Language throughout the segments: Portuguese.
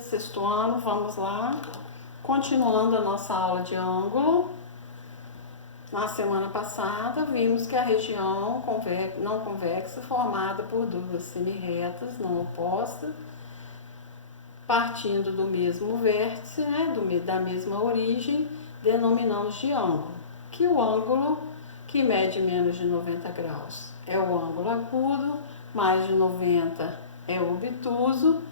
Sexto ano, vamos lá. Continuando a nossa aula de ângulo. Na semana passada, vimos que a região não convexa, formada por duas semirretas não opostas, partindo do mesmo vértice, né, da mesma origem, denominamos de ângulo. Que o ângulo que mede menos de 90 graus é o ângulo agudo, mais de 90 é o obtuso.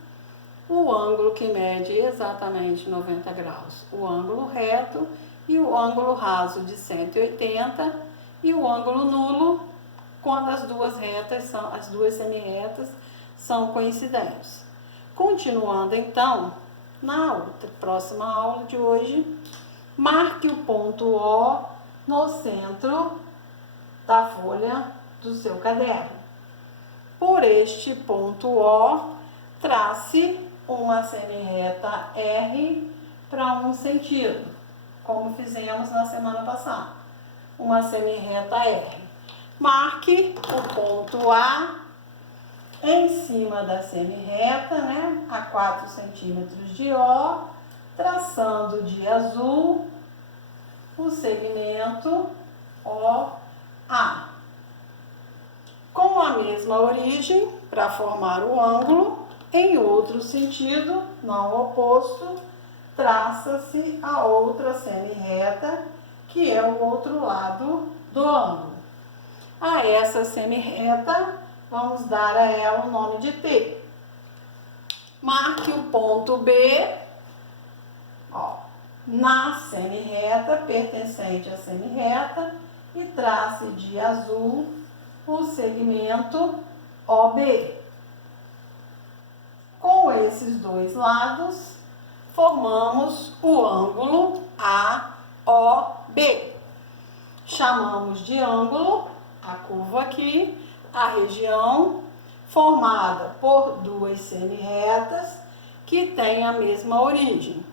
O ângulo que mede exatamente 90 graus, o ângulo reto, e o ângulo raso de 180, e o ângulo nulo, quando as duas semirretas são coincidentes. Continuando então, na próxima aula de hoje, marque o ponto O no centro da folha do seu caderno. Por este ponto O, trace uma semirreta R para um sentido, como fizemos na semana passada. Uma semirreta R. Marque o ponto A em cima da semirreta, né, a 4 centímetros de O, traçando de azul o segmento OA. Com a mesma origem, para formar o ângulo, em outro sentido, não oposto, traça-se a outra semirreta, que é o outro lado do ângulo. A essa semirreta, vamos dar a ela o nome de T. Marque o ponto B, na semirreta, pertencente à semirreta, e trace de azul o segmento OB. Com esses dois lados, formamos o ângulo AOB. Chamamos de ângulo a curva aqui, a região formada por duas semirretas que têm a mesma origem.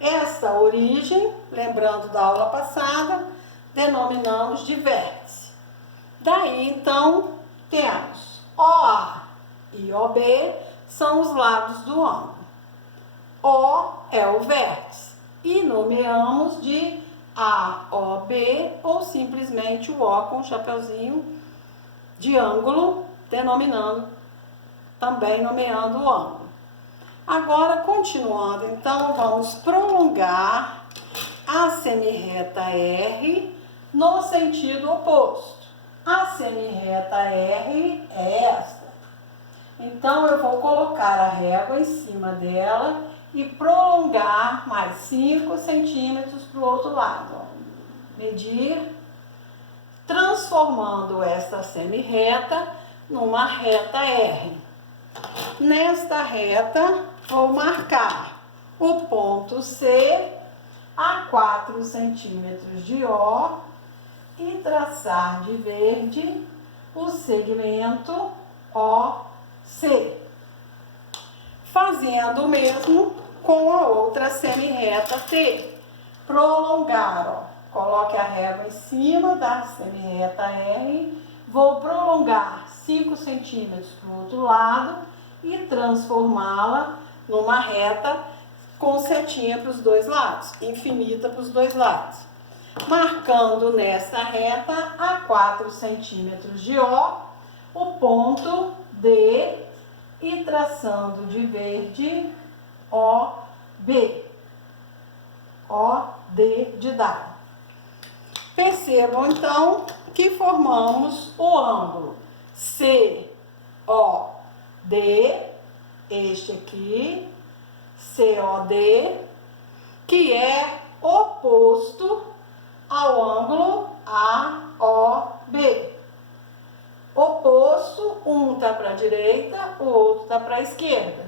Esta origem, lembrando da aula passada, denominamos de vértice. Daí, então, temos OA e OB são os lados do ângulo. O é o vértice e nomeamos de AOB ou simplesmente o O com o chapeuzinho de ângulo, também nomeando o ângulo. Agora, continuando, então, vamos prolongar a semirreta R no sentido oposto. A semirreta R é esta. Então, eu vou colocar a régua em cima dela e prolongar mais 5 centímetros para o outro lado. Medir, transformando esta semirreta numa reta R. Nesta reta, vou marcar o ponto C a 4 centímetros de O e traçar de verde o segmento OC. Fazendo o mesmo com a outra semirreta T. Prolongar, coloque a régua em cima da semirreta R, vou prolongar 5 centímetros para o outro lado e transformá-la numa reta com setinha para os dois lados, infinita para os dois lados. Marcando nesta reta a 4 centímetros de o ponto D e traçando de verde OB. OD de dado. Percebam então que formamos o ângulo COD, este aqui, COD, que é oposto ao ângulo AOB. Oposto, um está para a direita, o outro está para a esquerda.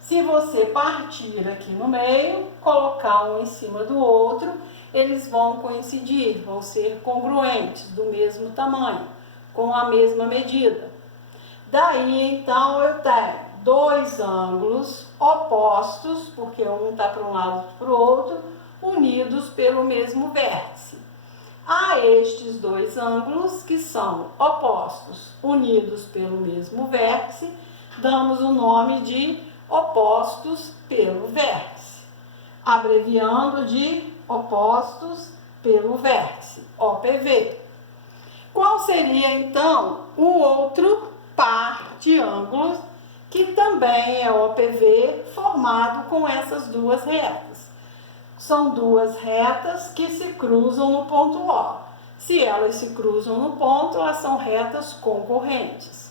Se você partir aqui no meio, colocar um em cima do outro, eles vão coincidir, vão ser congruentes, do mesmo tamanho, com a mesma medida. Daí, então, eu tenho dois ângulos opostos, porque um está para um lado e para o outro, unidos pelo mesmo vértice. A estes dois ângulos, que são opostos, unidos pelo mesmo vértice, damos o nome de opostos pelo vértice, abreviando de opostos pelo vértice, OPV. Qual seria então o outro par de ângulos que também é OPV, formado com essas duas retas? São duas retas que se cruzam no ponto O. Se elas se cruzam no ponto, elas são retas concorrentes.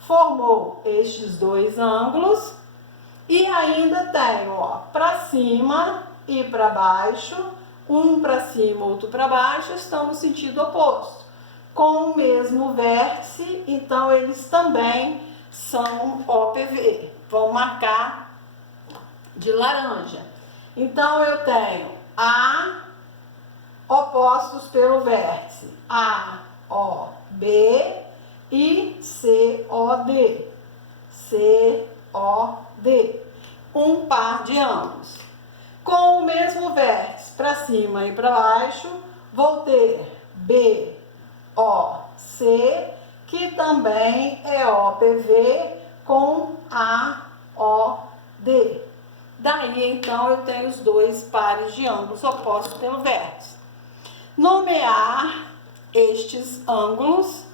Formou estes dois ângulos e ainda tem, ó, para cima e para baixo, um para cima, outro para baixo, estão no sentido oposto, com o mesmo vértice, então eles também são OPV. Vamos marcar de laranja. Então eu tenho A opostos pelo vértice, A, O, B e C, O, D. C, O, D. Um par de ângulos. Com o mesmo vértice para cima e para baixo, vou ter B, O, C, que também é OPV com A, O, D. Daí, então, eu tenho os dois pares de ângulos opostos pelo vértice. Nomear estes ângulos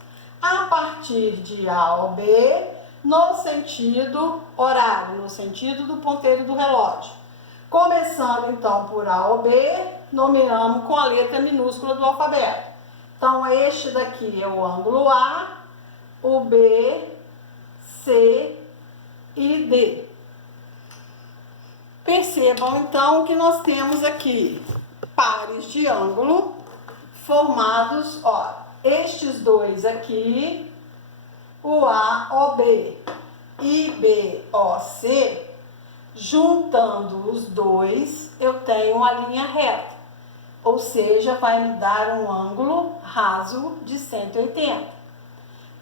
a partir de A ao B no sentido horário, no sentido do ponteiro do relógio. Começando, então, por A ao B, nomeamos com a letra minúscula do alfabeto. Então, este daqui é o ângulo A, o B, C e D. Percebam, então, que nós temos aqui pares de ângulo formados, ó, estes dois aqui, o AOB e BOC, juntando os dois, eu tenho uma linha reta, ou seja, vai me dar um ângulo raso de 180.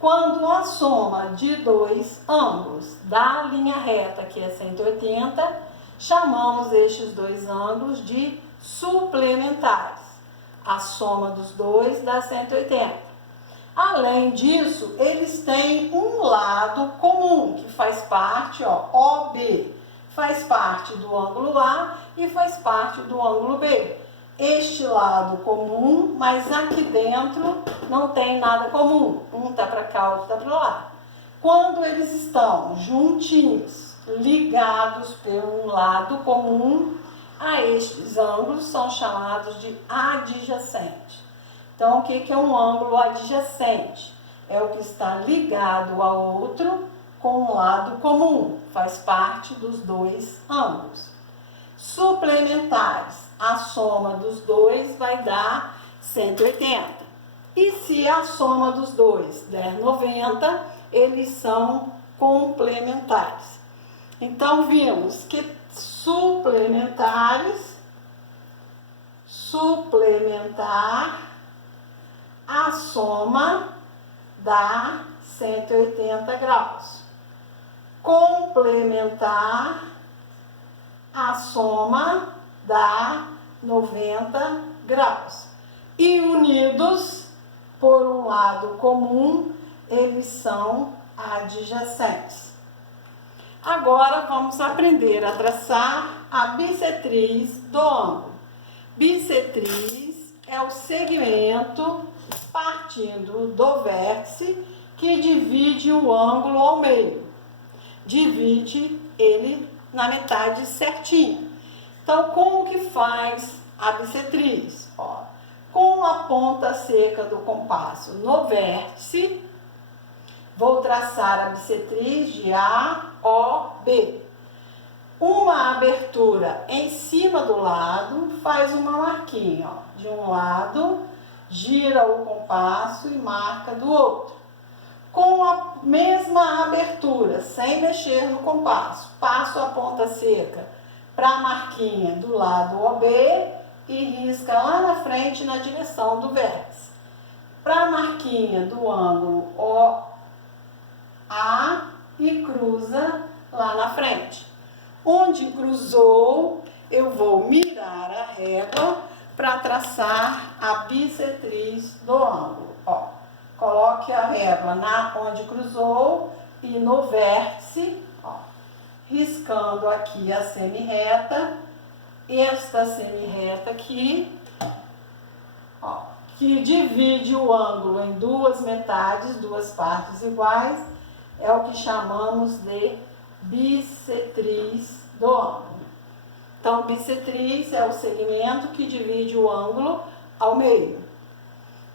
Quando a soma de dois ângulos da linha reta, que é 180, chamamos estes dois ângulos de suplementares. A soma dos dois dá 180. Além disso, eles têm um lado comum, que faz parte, ó, OB, faz parte do ângulo A e faz parte do ângulo B. Este lado comum, mas aqui dentro não tem nada comum. Um tá para cá, outro tá para lá. Quando eles estão juntinhos, ligados por um lado comum, a estes ângulos são chamados de adjacentes. Então, o que é um ângulo adjacente? É o que está ligado ao outro com um lado comum, faz parte dos dois ângulos. Suplementares, a soma dos dois vai dar 180. E se a soma dos dois der 90, eles são complementares. Então, vimos que suplementar, a soma dá 180 graus. Complementar, a soma dá 90 graus. E unidos por um lado comum, eles são adjacentes. Agora vamos aprender a traçar a bissetriz do ângulo. Bissetriz é o segmento partindo do vértice que divide o ângulo ao meio. Divide ele na metade certinho. Então, como que faz a bissetriz? Ó, com a ponta seca do compasso no vértice, vou traçar a bissetriz de A, O, B. Uma abertura em cima do lado, faz uma marquinha, ó, de um lado, gira o compasso e marca do outro. Com a mesma abertura, sem mexer no compasso, passo a ponta seca para a marquinha do lado OB e risca lá na frente na direção do vértice. Para a marquinha do ângulo OA e cruza lá na frente. Onde cruzou, eu vou mirar a régua para traçar a bissetriz do ângulo. Ó, coloque a régua onde cruzou e no vértice, ó, riscando aqui a semi-reta, esta semi-reta aqui, ó, que divide o ângulo em duas metades, duas partes iguais, é o que chamamos de bissetriz do ângulo. Então, bissetriz é o segmento que divide o ângulo ao meio.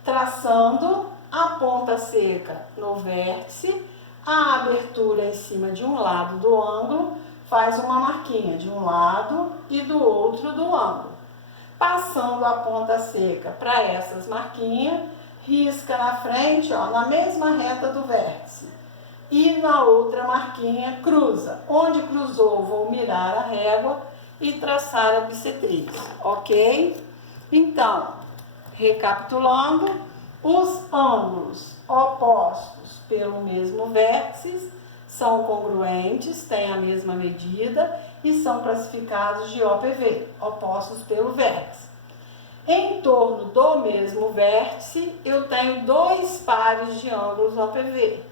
Traçando a ponta seca no vértice, a abertura em cima de um lado do ângulo faz uma marquinha de um lado e do outro do ângulo. Passando a ponta seca para essas marquinhas, risca na frente, ó, na mesma reta do vértice. E na outra marquinha cruza. Onde cruzou, vou mirar a régua e traçar a bissetriz, ok? Então, recapitulando, os ângulos opostos pelo mesmo vértice são congruentes, têm a mesma medida e são classificados de OPV, opostos pelo vértice. Em torno do mesmo vértice, eu tenho dois pares de ângulos OPV.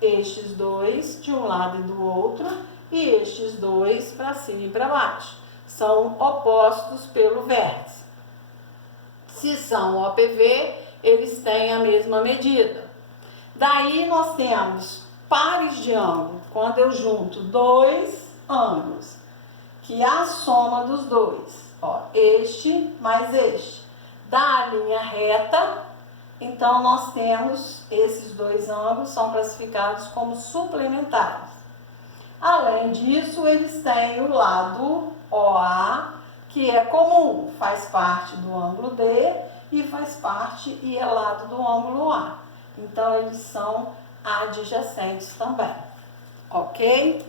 Estes dois de um lado e do outro, e estes dois para cima e para baixo. São opostos pelo vértice. Se são OPV, eles têm a mesma medida. Daí nós temos pares de ângulo, quando eu junto dois ângulos, que é a soma dos dois, ó, este mais este, dá a linha reta. Então, nós temos esses dois ângulos, são classificados como suplementares. Além disso, eles têm o lado OA, que é comum, faz parte do ângulo D e faz parte e é lado do ângulo A. Então, eles são adjacentes também, ok?